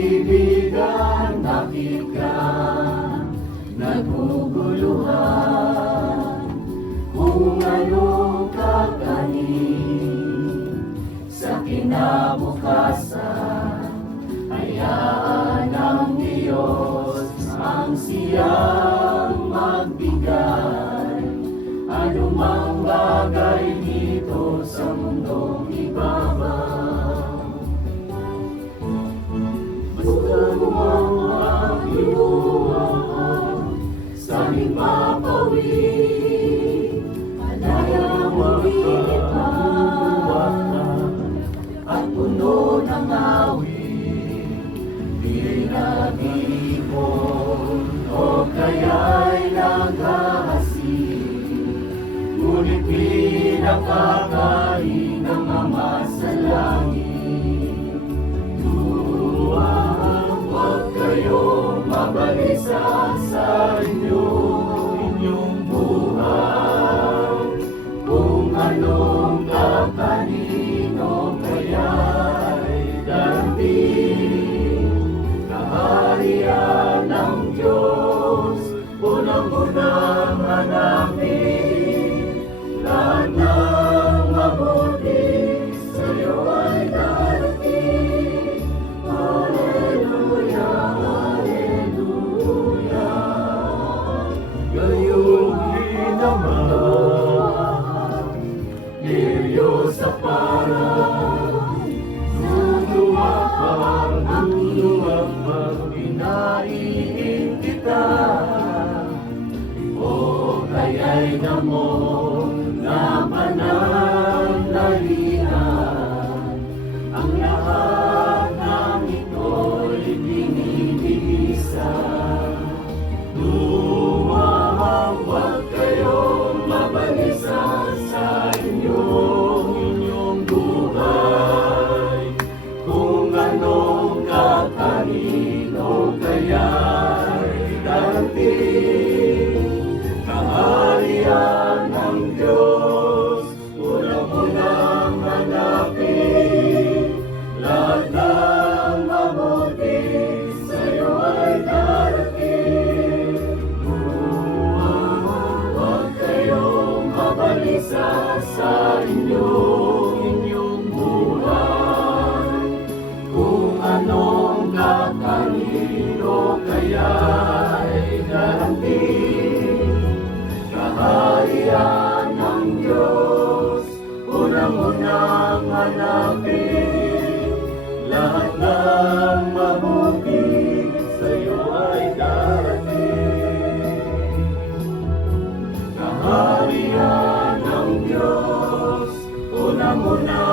Kaibigan, bakit ka naguguluhan? Kung anong kakanin sa kinabukasan, hayaan ng Diyos ang siyang magbigay. Anumang bagay dito sa mundong ibabaw, basta lumawang iluwang sa hipapawid, alaya mo ilipan at puno ng awit. Di nag-iipon o kaya'y naghahasik, ngunit pinakakain ng Ama sa langit. Huwag kayong mabalisa sa inyong buhay, kung anong kakanin o kaya'y darating. Kaharian ng Diyos, unang-unang hanapin. Lahat ng mabuti sa'yo ay darating. Hallelujah, hallelujah. Gayon din naman, Diyos sa parang luluwapang, pinaiin kita. O kaya'y namon na pananalihan, ang lahat ng ito'y binibigisa. Huwag kayong mabalisa sa inyong buhay, kung anong kakanin o kaya'y darating. Kaharian ng Diyos, unang-unang hanapin. Lahat ng mabuti sa'yo ay darating. Huwag kayong mabalisa sa inyong buhay, kung anong kakanin o kaya'y darating. Kaharian ng Diyos, unang-unang hanapin. Lahat ng mabuti sa'yo ay darating. Kaharian ng Diyos, unang-unang